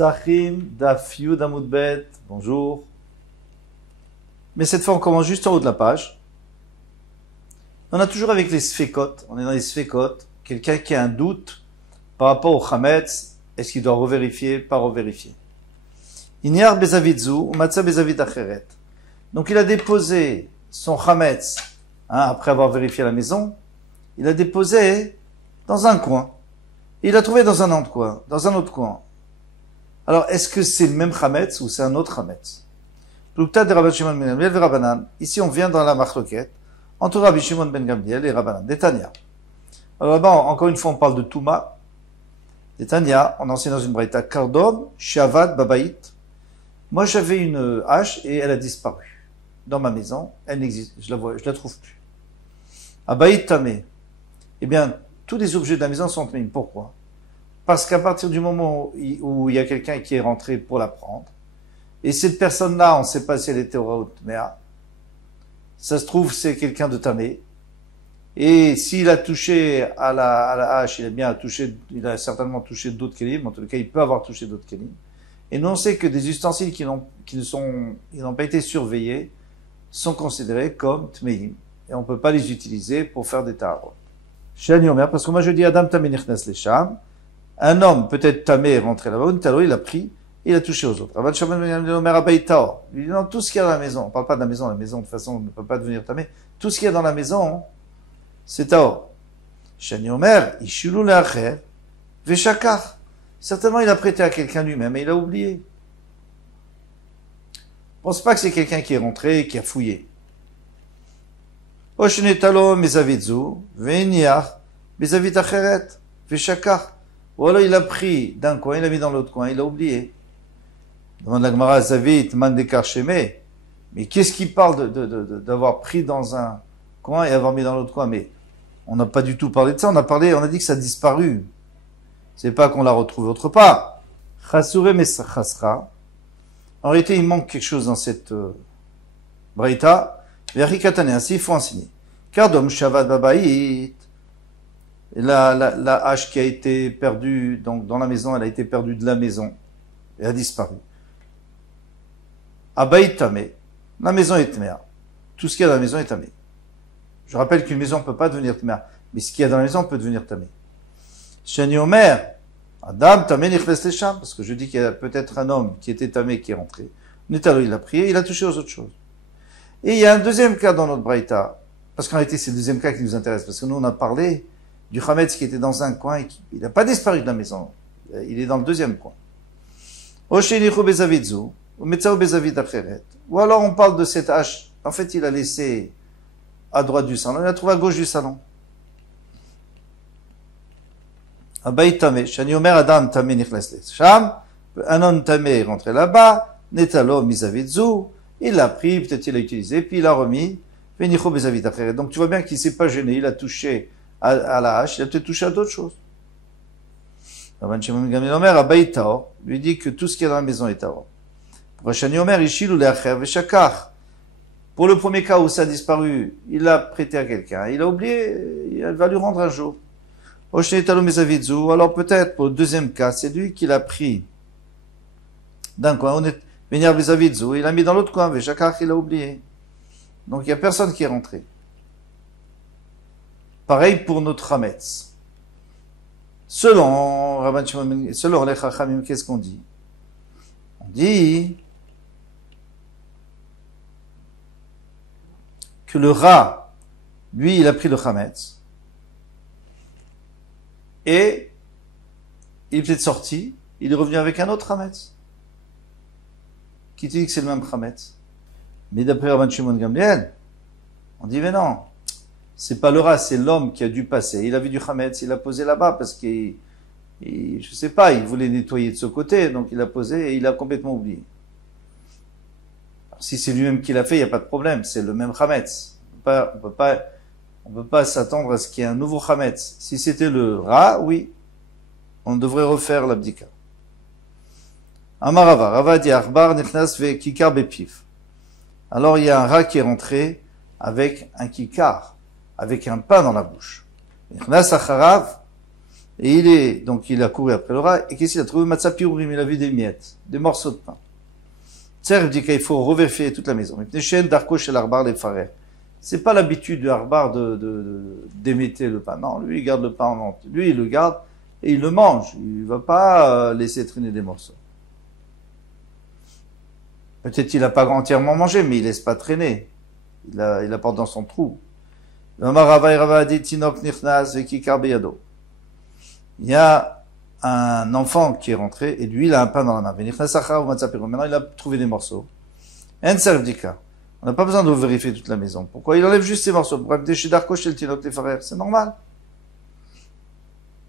Psachim Daf Yud Amud Bet, bonjour. Mais cette fois, on commence juste en haut de la page. On a toujours avec les sfekot, on est dans les sfekot, quelqu'un qui a un doute par rapport au chametz, est-ce qu'il doit revérifier, pas revérifier. Inyar bezavidzu, ou matza bezavid acheret. Donc il a déposé son chametz, après avoir vérifié la maison, il a déposé dans un coin. Il l'a trouvé dans un autre coin, Alors, est-ce que c'est le même chametz ou c'est un autre chametz? Ici, on vient dans la marloquette entre Rabbi Shimon ben Gamliel et Rabbanan. Détania. Alors là-bas, encore une fois, on parle de Touma. Détania, on enseigne dans une braïta, Kardom, Shavad, Babait. Moi, j'avais une hache et elle a disparu. Dans ma maison, elle n'existe, je la trouve plus. Abaït Tamé. Eh bien, tous les objets de la maison sont tamés. Pourquoi? Parce qu'à partir du moment où il y a quelqu'un qui est rentré pour la prendre, et cette personne-là, on ne sait pas si elle était au Tméa, ça se trouve, c'est quelqu'un de tamé, et s'il a touché à la hache, il a certainement touché d'autres kélim, en tout cas, il peut avoir touché d'autres kélim. Et nous, on sait que des ustensiles qui n'ont pas été surveillés sont considérés comme tméim, et on ne peut pas les utiliser pour faire des tarot. Shani Omer, parce que moi je dis Adam tamé nichnes les sham, un homme peut-être tamé est rentré là-bas, talo il a pris, il a touché aux autres. Rabban Shimon ben Omer abaytao, il dit non, tout ce qu'il y a dans la maison, on parle pas de la maison de toute façon ne peut pas devenir tamé, tout ce qu'il y a dans la maison, c'est taor. Shani Omer, ishulu le'acher, veshakar. Certainement il a prêté à quelqu'un lui-même et il a oublié. Je pense pas que c'est quelqu'un qui est rentré et qui a fouillé. Oshnetalo mezavidzu, ve'niach, mezavit acheret, veshakar. Ou alors il a pris d'un coin, il a mis dans l'autre coin, il a oublié. Demande la Gemara, Zavit, Mandekar Sheme. Mais qu'est-ce qui parle d'avoir pris dans un coin et avoir mis dans l'autre coin? Mais on n'a pas du tout parlé de ça, on a dit que ça a disparu. C'est pas qu'on l'a retrouvé autre part. Chasure Mesachasra. En réalité, il manque quelque chose dans cette braïta. Verikatane, ainsi il faut enseigner. Kardom Shavad Babaït. La hache qui a été perdue donc dans la maison, elle a été perdue de la maison et a disparu. Abaït tamé, la maison est tméa. Tout ce qu'il y a dans la maison est tamé. Je rappelle qu'une maison ne peut pas devenir tméa, mais ce qu'il y a dans la maison peut devenir tamé. Shani Omer, Adam tamé nichles les sham, parce que je dis qu'il y a peut-être un homme qui était tamé qui est rentré. Netalo, il a prié, il a touché aux autres choses. Et il y a un deuxième cas dans notre braïta, parce qu'en réalité c'est le deuxième cas qui nous intéresse, parce que nous on a parlé du chametz qui était dans un coin et il n'a pas disparu de la maison. Il est dans le deuxième coin. Ou alors on parle de cette hache. En fait, il a laissé à droite du salon, il l'a trouvé à gauche du salon. Un homme tamé est rentré là-bas, netalo mizavidzu, il l'a pris, peut-être il l'a utilisé, puis il l'a remis. Donc tu vois bien qu'il ne s'est pas gêné, il a touché à la hache, il a peut-être touché à d'autres choses. Rabban Shimon ben Gamliel Omer, Abaï Taor, lui dit que tout ce qui est dans la maison est Taor. Pour Shani Omer, Ishilu le'acher veshakar. Pour le premier cas où ça a disparu, il l'a prêté à quelqu'un, il a oublié, elle va lui rendre un jour. Oshne talo mezavidzu, alors peut-être pour le deuxième cas, c'est lui qui l'a pris d'un coin, on est venir mezavidzu, il l'a mis dans l'autre coin, veshakar, il a oublié. Donc il n'y a personne qui est rentré. Pareil pour notre chametz. Selon les chachamim, qu'est-ce qu'on dit? On dit que le rat, lui, il a pris le chametz et il est peut-être sorti, il est revenu avec un autre chametz. Qui te dit que c'est le même chametz? Mais d'après Rabban Shimon Gamliel, on dit mais non. C'est pas le rat, c'est l'homme qui a dû passer. Il a vu du chametz, il a posé là-bas parce qu'il, je sais pas, il voulait nettoyer de ce côté, donc il a posé et il a complètement oublié. Alors, si c'est lui-même qui l'a fait, il n'y a pas de problème, c'est le même chametz. On peut pas s'attendre à ce qu'il y ait un nouveau chametz. Si c'était le rat, oui, on devrait refaire l'abdika. Amarava, Rava dit Arbar nechnas ve kikar bepif. Alors il y a un rat qui est rentré avec un kikar, avec un pain dans la bouche. Et donc il a couru après le rat, et qu'est-ce qu'il a trouvé? Matzah pirourim, il a vu des miettes, des morceaux de pain. Tserv dit qu'il faut revérifier toute la maison. C'est pas l'habitude du harbar d'émettre le pain. Non, lui, il garde le pain en entier. Lui, il le garde et il le mange. Il va pas laisser traîner des morceaux. Peut-être qu'il n'a pas entièrement mangé, mais il laisse pas traîner. Il apporte dans son trou. Il y a un enfant qui est rentré, et lui, il a un pain dans la main. Maintenant, il a trouvé des morceaux. On n'a pas besoin de vérifier toute la maison. Pourquoi? Il enlève juste ces morceaux. C'est normal.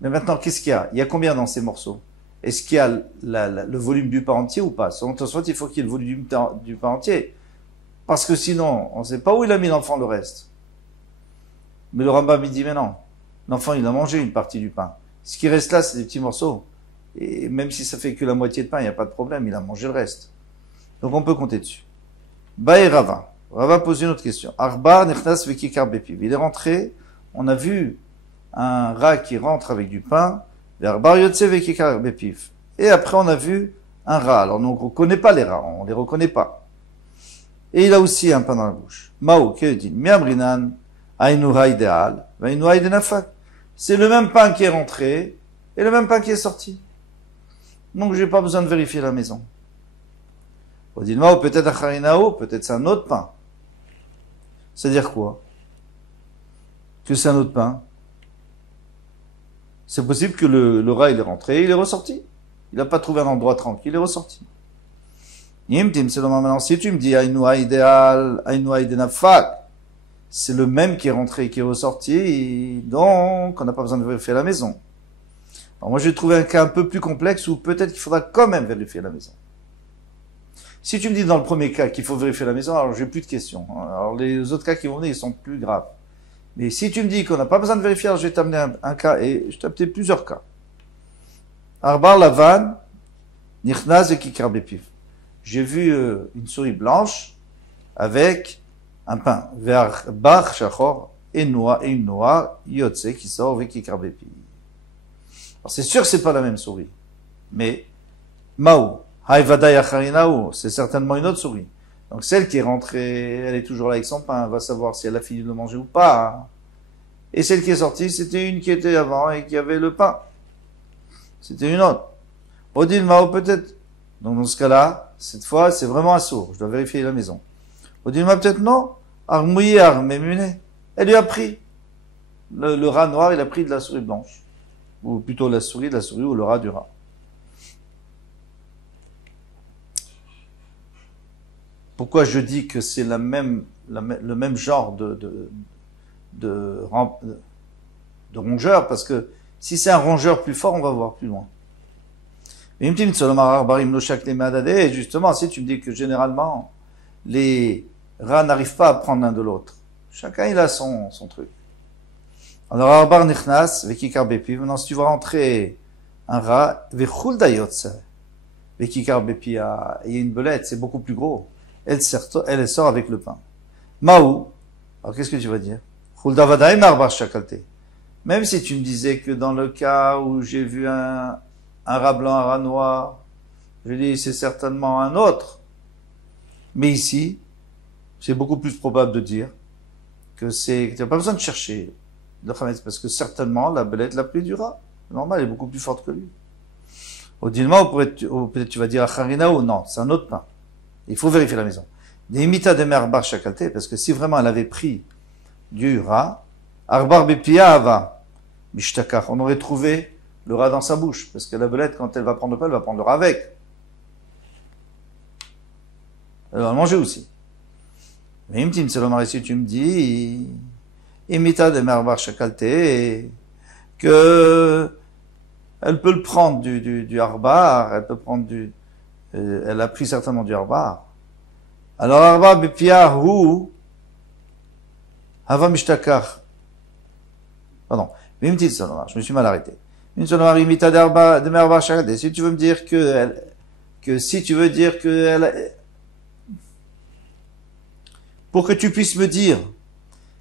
Mais maintenant, qu'est-ce qu'il y a? Il y a combien dans ces morceaux? Est-ce qu'il y a le volume du pain entier ou pas? Selon Tosfot, il faut qu'il y ait le volume du pain entier. Parce que sinon, on ne sait pas où il a mis l'enfant le reste. Mais le Rambam, il dit, mais non. L'enfant, il a mangé une partie du pain. Ce qui reste là, c'est des petits morceaux. Et même si ça fait que la moitié de pain, il n'y a pas de problème, il a mangé le reste. Donc on peut compter dessus. Bae Rava. Rava pose une autre question. Arbar nechnas vekikar bepiv. Il est rentré, on a vu un rat qui rentre avec du pain, Arbar yotse vekikar bepiv. Et après on a vu un rat. Alors nous on ne reconnaît pas les rats, on ne les reconnaît pas. Et il a aussi un pain dans la bouche. Mao, qu'est-ce qu'il dit? Miamrinan, aïnoura idéal, aïnoura idénafak. C'est le même pain qui est rentré et le même pain qui est sorti. Donc, j'ai pas besoin de vérifier la maison. Odilmao, peut-être acharinao, peut-être c'est un autre pain. C'est-à-dire quoi? Que c'est un autre pain? C'est possible que le rat, il est rentré, il est ressorti. Il n'a pas trouvé un endroit tranquille, il est ressorti. Yimtim, c'est maintenant, si tu me dis, aïnoua idéal, aïnoua idénafak, c'est le même qui est rentré et qui est ressorti, donc on n'a pas besoin de vérifier la maison. Alors moi j'ai trouvé un cas un peu plus complexe où peut-être qu'il faudra quand même vérifier la maison. Si tu me dis dans le premier cas qu'il faut vérifier la maison, alors j'ai plus de questions. Alors les autres cas qui vont venir, ils sont plus graves. Mais si tu me dis qu'on n'a pas besoin de vérifier, alors je vais t'amener un cas, et je t'ai amené plusieurs cas. Arbar Lavan, Nichnaz et Kikar Bepiv. J'ai vu une souris blanche avec un pain, vers bar shachor, et une noix, yotse, qui sort avec Kikar-Bepi. Alors c'est sûr que c'est pas la même souris. Mais, Maou, haïvada yacharinaou, c'est certainement une autre souris. Donc celle qui est rentrée, elle est toujours là avec son pain, elle va savoir si elle a fini de le manger ou pas. Et celle qui est sortie, c'était une qui était avant et qui avait le pain. C'était une autre. Odile Maou peut-être. Donc dans ce cas-là, cette fois, c'est vraiment un sourd. Je dois vérifier la maison. Odilma peut-être non. Armouillé, armémuné. Elle lui a pris. Le rat noir, il a pris de la souris blanche. Ou plutôt la souris de la souris ou le rat du rat. Pourquoi je dis que c'est le même genre de rongeur? Parce que si c'est un rongeur plus fort, on va voir plus loin. Et justement, si tu me dis que généralement, les rats n'arrivent pas à prendre l'un de l'autre. Chacun, il a son truc. Alors, Arbar Nichnas, Vekikar Bepi, maintenant, si tu vas rentrer un rat, Vechul Dayotse, Vekikar Bepi, il y a une belette, c'est beaucoup plus gros. Elle sort avec le pain. Maou, alors qu'est-ce que tu vas dire? Chul Davadaim Arbar Shakalte. Même si tu me disais que dans le cas où j'ai vu un rat blanc, un rat noir, je dis c'est certainement un autre. Mais ici, c'est beaucoup plus probable de dire que tu n'as pas besoin de chercher le Khametz, parce que certainement la belette l'a pris du rat. Normal, elle est beaucoup plus forte que lui. Au Dilma, peut-être tu vas dire Acharina ou non, c'est un autre pain. Il faut vérifier la maison. Des imita de mer bar chakalte, parce que si vraiment elle avait pris du rat, arbar bepia ava, mishtakar, on aurait trouvé le rat dans sa bouche, parce que la belette, quand elle va prendre le pain, elle va prendre le rat avec. Elle va le manger aussi. Mais Imtim Selomar, si tu me dis, imita de merbar chakalte, que elle peut le prendre du harbar, elle peut prendre elle a pris certainement du harbar. Alors harbar bepia hu, hava mishtakar. Pardon. Imtim Selomar, je me suis mal arrêté. Imtim Selomar, imita de merbar chakalte. Si tu veux me dire si tu veux dire que pour que tu puisses me dire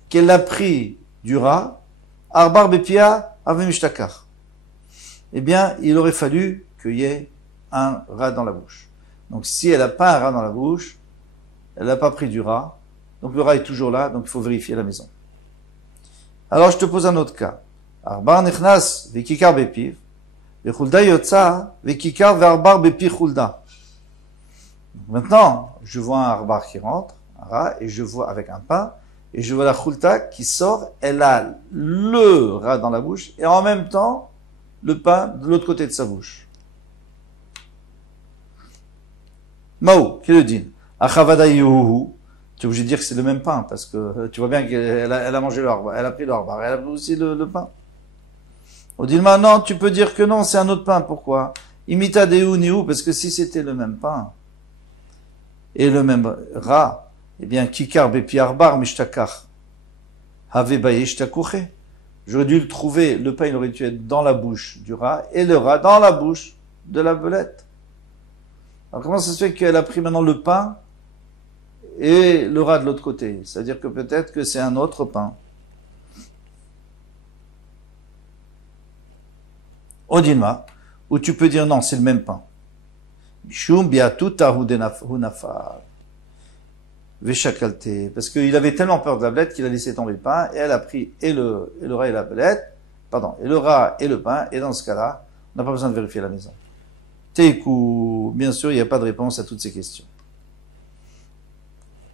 qu'elle a pris du rat, arbar bepia ave mishtakar. eh bien, il aurait fallu qu'il y ait un rat dans la bouche. Donc, si elle n'a pas un rat dans la bouche, elle n'a pas pris du rat, donc le rat est toujours là, donc il faut vérifier la maison. Alors, je te pose un autre cas. Arbar nechnas vekikar bepiv, vechulda yotza vekikar ve'arbar bepiv chulda. Maintenant, je vois un arbar qui rentre, un rat, et je vois avec un pain, et je vois la chulta qui sort, elle a le rat dans la bouche, et en même temps, le pain de l'autre côté de sa bouche. Mao, quel est le din? Achavada yuhu. Tu es obligé de dire que c'est le même pain, parce que tu vois bien qu'elle a mangé le harbar, elle a pris le harbar, elle a pris aussi le pain. On dit, non, tu peux dire que non, c'est un autre pain, pourquoi? Imita deu niu, parce que si c'était le même pain, et le même rat, eh bien, kikar bepi harbar mishtakar, have baye shtakuche. J'aurais dû le trouver, le pain, il aurait dû être dans la bouche du rat, et le rat dans la bouche de la belette. Alors comment ça se fait qu'elle a pris maintenant le pain, et le rat de l'autre côté? C'est-à-dire que peut-être que c'est un autre pain. Odinma, où tu peux dire non, c'est le même pain. Mishum biatuta hunafar. Veshakalté. Parce qu'il avait tellement peur de la belette qu'il a laissé tomber le pain, et elle a pris et le rat et la belette, et le rat et le pain, et dans ce cas-là, on n'a pas besoin de vérifier la maison. Teiku, bien sûr, il n'y a pas de réponse à toutes ces questions.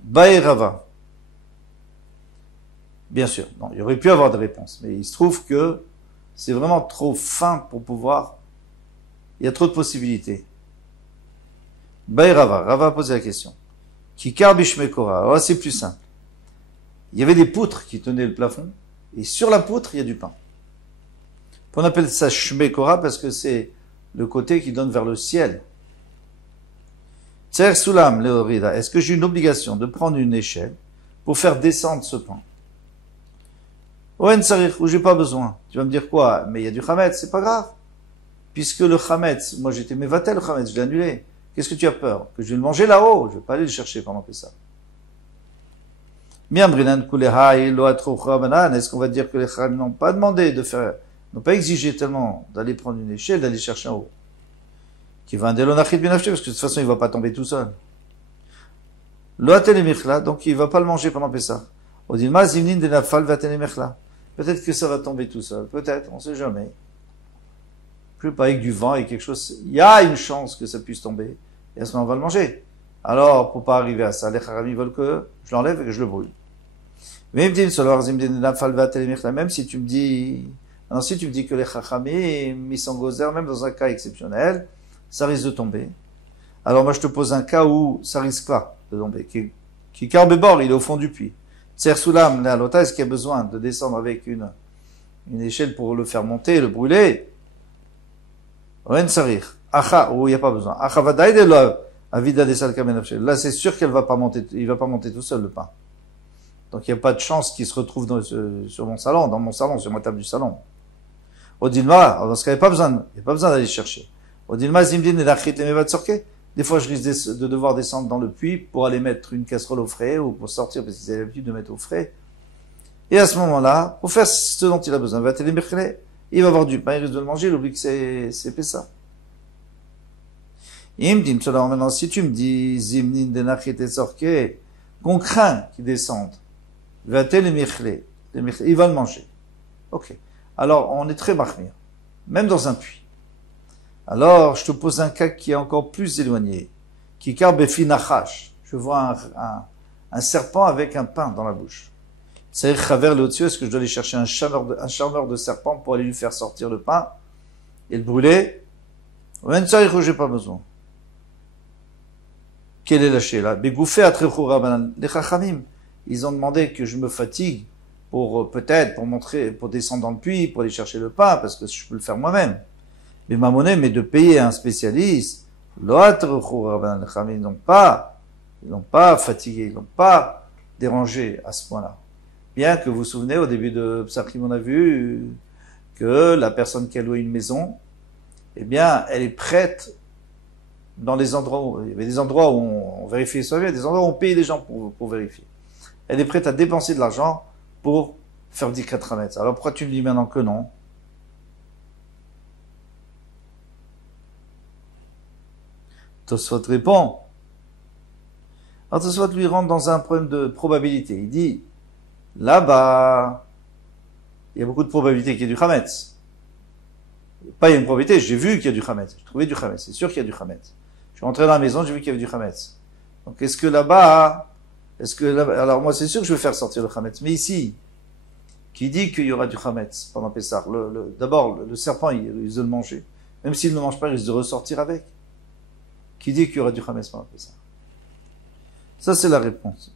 Baerava. Bien sûr, non, il y aurait pu avoir de réponse, mais il se trouve que c'est vraiment trop fin pour pouvoir. Il y a trop de possibilités. Baerava, Rava a posé la question. Kikar bishmekora. Alors là, c'est plus simple. Il y avait des poutres qui tenaient le plafond, et sur la poutre, il y a du pain. On appelle ça shmekora parce que c'est le côté qui donne vers le ciel. Tser sulam leorida. Est-ce que j'ai une obligation de prendre une échelle pour faire descendre ce pain? Oen sarir, où j'ai pas besoin. Tu vas me dire quoi? Mais il y a du chametz, c'est pas grave. Puisque le chametz, moi j'étais mévatel le chametz, je l'ai annulé. Qu'est-ce que tu as peur? Que je vais le manger là-haut? Je vais pas aller le chercher pendant que ça. Est-ce qu'on va dire que les chachamim n'ont pas demandé de faire, n'ont pas exigé tellement d'aller prendre une échelle, d'aller chercher en haut? Qui va un delonachit binafché, parce que de toute façon il va pas tomber tout seul. Donc il va pas le manger pendant Pessah. Peut-être que ça va tomber tout seul. Peut-être, on sait jamais. Je sais pas, avec du vent et quelque chose, il y a une chance que ça puisse tomber. Et à ce moment, on va le manger. Alors, pour pas arriver à ça, les chachamim veulent que je l'enlève et que je le brûle. Même si tu me dis, alors si tu me dis que les chachamim, ils sont gozer, même dans un cas exceptionnel, ça risque de tomber. Alors moi, je te pose un cas où ça risque pas de tomber. Qui carbébord, il est au fond du puits. Tser soulam, là, l'autre, est-ce qu'il y a besoin de descendre avec une échelle pour le faire monter, le brûler? Ren sarir. Acha, il n'y a pas besoin. Acha vadaïde la avida des salkamenafshel. Là, c'est sûr qu'elle va pas monter, il va pas monter tout seul, le pain. Donc, il n'y a pas de chance qu'il se retrouve sur mon salon, sur ma table du salon. Odilma, dans ce cas, il n'y a pas besoin d'aller chercher. Odilma, zimdin et lachit lemevat sorke. Des fois, je risque de devoir descendre dans le puits pour aller mettre une casserole au frais ou pour sortir parce qu'ils avaient l'habitude de mettre au frais. Et à ce moment-là, pour faire ce dont il a besoin, il va avoir du pain, il risque de le manger, il oublie que c'est Pessah. Maintenant, si tu me dis, zimnin denachit et sorke, qu'on craint qu'il descende, il va le manger. Ok. Alors, on est très mahmir. Même dans un puits. Alors, je te pose un cas qui est encore plus éloigné. Kikar befi nachash. Je vois un serpent avec un pain dans la bouche. C'est chaver le au-dessus. Est-ce que je dois aller chercher un charmeur de serpent pour aller lui faire sortir le pain et le brûler? J'ai pas besoin. Quelle est la chéla? Les chachamim, ils ont demandé que je me fatigue pour pour descendre dans le puits, pour aller chercher le pain, parce que je peux le faire moi-même. Mais ma monnaie, mais de payer un spécialiste, ils n'ont pas fatigué, ils n'ont pas dérangé à ce point-là. Bien que vous vous souvenez, au début de Psachim, on a vu que la personne qui a loué une maison, eh bien, elle est prête dans les endroits où, il y avait des endroits où on vérifiait ça, il y a des endroits où on payait les gens pour vérifier. Elle est prête à dépenser de l'argent pour faire 10 4 mètres. Alors pourquoi tu me dis maintenant que non? Tosfot répond. Alors Tosfot lui rentre dans un problème de probabilité. Il dit, là-bas, il y a beaucoup de probabilités qu'il y ait du Hametz. Pas il y a une probabilité, j'ai vu qu'il y a du Hametz. J'ai trouvé du Hametz, c'est sûr qu'il y a du Hametz. Je suis rentré dans la maison, j'ai vu qu'il y avait du Hametz. Donc est-ce que là-bas, alors moi c'est sûr que je vais faire sortir le Hametz, mais ici, qui dit qu'il y aura du Hametz pendant Pessah? D'abord, le serpent, il risque de le manger. Même s'il ne le mange pas, il risque de ressortir avec. Qui dit qu'il y aura du Hametz pendant Pessah? Ça, c'est la réponse.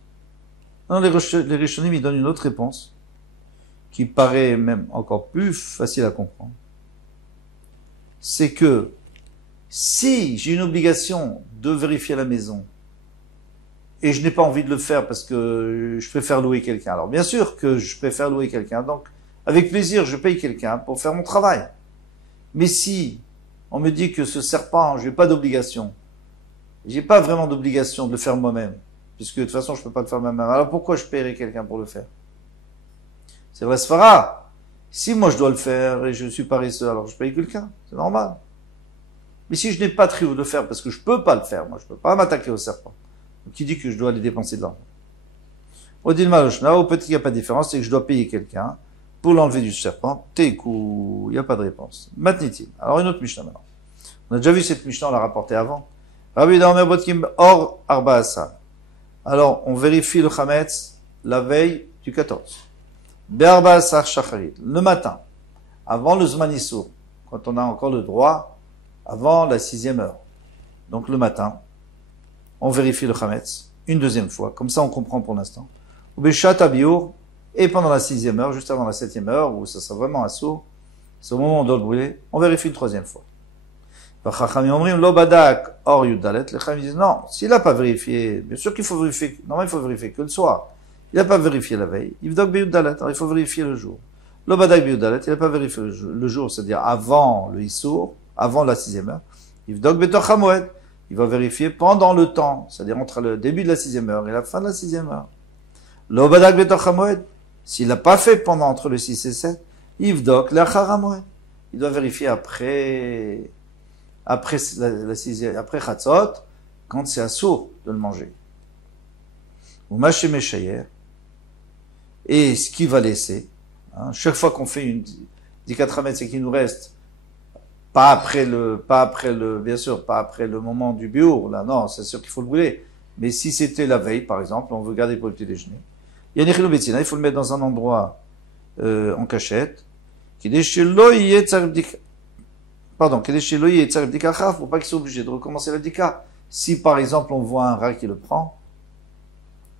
Non, les Rishonim, ils donnent une autre réponse, qui paraît même encore plus facile à comprendre. C'est que, si j'ai une obligation de vérifier la maison, et je n'ai pas envie de le faire parce que je préfère louer quelqu'un. Alors bien sûr que je préfère louer quelqu'un, donc avec plaisir je paye quelqu'un pour faire mon travail. Mais si on me dit que ce serpent, je n'ai pas d'obligation, j'ai pas vraiment d'obligation de le faire moi-même, puisque de toute façon je peux pas le faire moi-même, alors pourquoi je paierai quelqu'un pour le faire? C'est vrai, Sfara. Si moi je dois le faire et je suis paresseux, alors je paye quelqu'un, c'est normal. Mais si je n'ai pas de le faire parce que je peux pas le faire, moi je peux pas m'attaquer au serpent. Qui dit que je dois aller dépenser de l'argent? Odil Maloshna, au petit, il n'y a pas de différence, c'est que je dois payer quelqu'un pour l'enlever du serpent. Tekou, il n'y a pas de réponse. Matnitim. Alors une autre Mishnah maintenant. On a déjà vu cette Mishnah, on l'a rapportée avant. Rabbi Daomer Botkim Or Arba Asa. Alors, on vérifie le Chametz la veille du 14. Be'arba Asa Shacharit. Le matin, avant le Zmanisur, quand on a encore le droit, avant la 6e heure. Donc le matin, on vérifie le Chametz une deuxième fois, comme ça on comprend pour l'instant. Ou Beshat Abiour, et pendant la 6e heure, juste avant la 7e heure, où ça sera vraiment assourd, c'est au moment où on doit le brûler, on vérifie une troisième fois. Les Chachamim disent non, s'il n'a pas vérifié, bien sûr qu'il faut vérifier, normalement il faut vérifier que le soir. Il n'a pas vérifié la veille, il faut vérifier le jour. L'Obadak Biyudalet, il n'a pas vérifié le jour, c'est-à-dire avant le Issour, avant la 6e heure. Yvdok Betoch Hamoed. Il va vérifier pendant le temps, c'est-à-dire entre le début de la 6e heure et la fin de la 6e heure. L'Obadak Betoch Hamoed, s'il n'a pas fait entre le 6 et 7, Yvdok Leachar Hamoed. Il doit vérifier après la 6e, après Chatzot, quand c'est assourd de le manger. Ou Maché Meshayer, et ce qu'il va laisser, chaque fois qu'on fait une 14 mètres, c'est qu'il nous reste pas après bien sûr, pas après le moment du biour, là, non, c'est sûr qu'il faut le brûler. Mais si c'était la veille, par exemple, on veut garder pour le petit déjeuner, il faut le mettre dans un endroit, en cachette, pour pas qu'il soit obligé de recommencer la dika. Si, par exemple, on voit un rat qui le prend,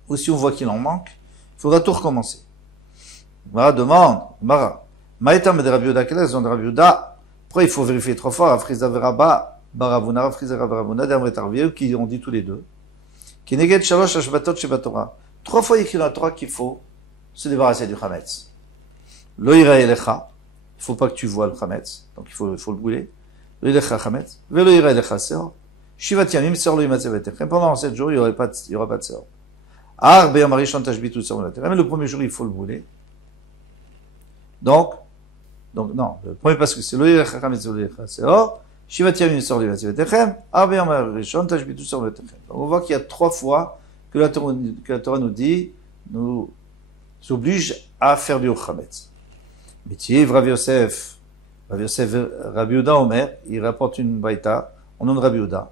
ou si on voit qu'il en manque, il faudra tout recommencer. Mara demande, Mara, Maïtam de Rabbi Yehuda, quelle est la raison de Rabbi Yehuda? Pourquoi il faut vérifier 3 fois? Rafriza Veraba, Baravuna, Rafriza Baravuna, Dermret Arvieux, qui ont dit tous les deux. Qui neged Shalosh Ashbatot Shebatora. 3 fois il écrit dans la Torah qu'il faut se débarrasser du Chametz. Lo ira elecha. Il faut pas que tu vois le Chametz. Donc il faut le brûler. Lo elecha Chametz. Velo ira elecha Seor. Shivat Yamim Seor lo yimatze betechem. Pendant 7 jours, il y aura pas de Seor. Ar Beyam Arishon Tashbitu Seor betechem. Mais le premier jour, il faut le brûler. Donc non, le premier parce que c'est lo ira Chametz lo elecha Seor. Shivat Yamim Seor lo yimatze betechem. Ar Beyam Arishon Tashbitu Seor betechem. On voit qu'il y a 3 fois que la Torah nous dit, nous oblige à faire du Chametz. Mais Tiv, Rav Yosef, Rabbi Yehuda Omer, il rapporte une baïta, au nom de Rabbi Yehuda.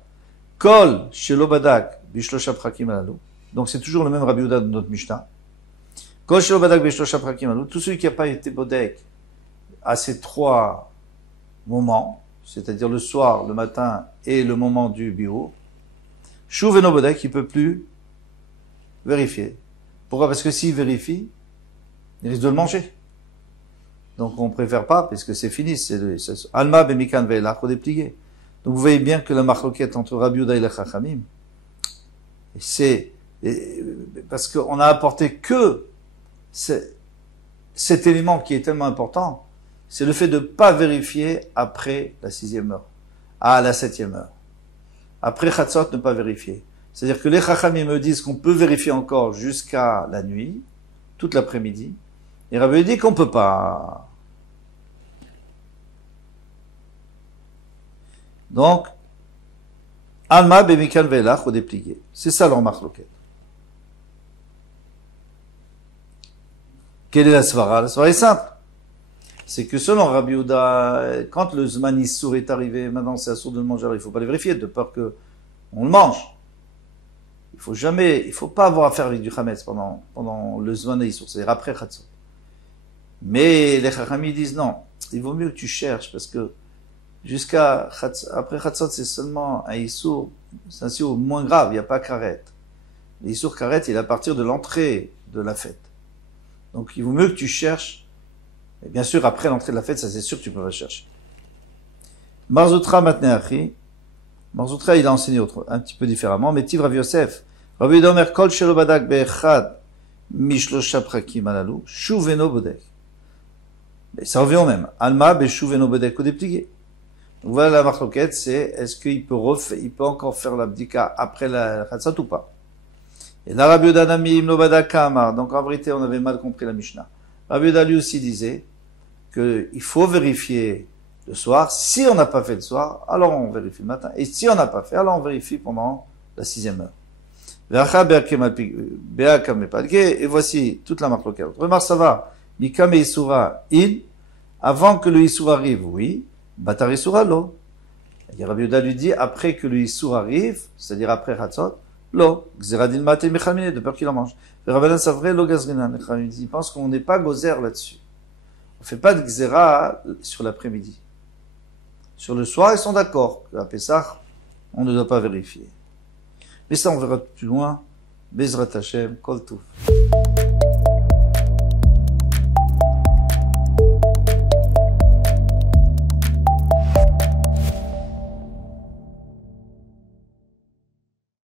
Kol, shelo badak, bishlosha prakim alalu. Donc c'est toujours le même Rabbi Yehuda de notre Mishnah. Kol, shelo badak, bishlosha prakim alalu. Tout celui qui n'a pas été bodek à ces 3 moments, c'est-à-dire le soir, le matin et le moment du bio, shuv eno bodek, il ne peut plus vérifier. Pourquoi? Parce que s'il vérifie, il risque de le manger. Donc on préfère pas, puisque c'est fini, c'est Alma bemikan ve'elach, au déplié. Donc vous voyez bien que la marloquette entre Rabbi Yehuda et les Chachamim, c'est parce qu'on a apporté que cet élément qui est tellement important, c'est le fait de ne pas vérifier après la 6e heure, à la 7e heure. Après Chatzot, ne pas vérifier. C'est-à-dire que les Chachamim me disent qu'on peut vérifier encore jusqu'à la nuit, toute l'après-midi, et Rabbi dit qu'on peut pas. Donc, Alma bemikan velach ou déplié. C'est ça leur marloquette. Quelle est la svara? La svara est simple. C'est que selon Rabbi Yehuda, quand le Zman Issour est arrivé, maintenant c'est assourd de le manger, il ne faut pas le vérifier, de peur que on le mange. Il faut pas avoir affaire avec du Hametz pendant le Zman Issour, c'est-à-dire après Chatzot. Mais les Chachamim disent non, il vaut mieux que tu cherches, parce que après Chatzot, c'est seulement un Issour, c'est un Issour moins grave, il n'y a pas Karet. L'Issour Karet, il est à partir de l'entrée de la fête. Donc il vaut mieux que tu cherches. Et bien sûr, après l'entrée de la fête, ça c'est sûr que tu peux rechercher. Marzoutra Matneachi. Marzoutra, il a enseigné un petit peu différemment. Mais Tiv Rav Yosef. Rabbi Domer Kol Shelo Badak Be'echad Mishlosha Prakim Alalu Shuveno Bodek. Ça revient au même. Alma Be'Shuveno Bodek ou déplié. Donc voilà la marloquette, c'est est-ce qu'il peut encore faire l'abdika après la Chatzot ou pas. Et là, Rabbi Yehuda Nami Imlo Badaka Amar. Donc en vérité, on avait mal compris la Mishnah. Rabbi Yehuda lui aussi disait qu'il faut vérifier le soir. Si on n'a pas fait le soir, alors on vérifie le matin. Et si on n'a pas fait, alors on vérifie pendant la 6e heure. Et voici toute la marque. Remarque, ça va. Mikame Isura in. Avant que le Issour arrive, oui. Batar Isura lo. Et Rabbi Yehuda lui dit, après que le Issour arrive, c'est-à-dire après Chatzot, lo. Gzeradil maté mechamine, de peur qu'il en mange. Rabbanan Savre lo gazrinan. Il pense qu'on n'est pas gozer là-dessus. On fait pas de gzera sur l'après-midi. Sur le soir, ils sont d'accord. À Pessah, on ne doit pas vérifier. Mais ça, on verra plus loin. Bezrat Hashem, Kol Touf.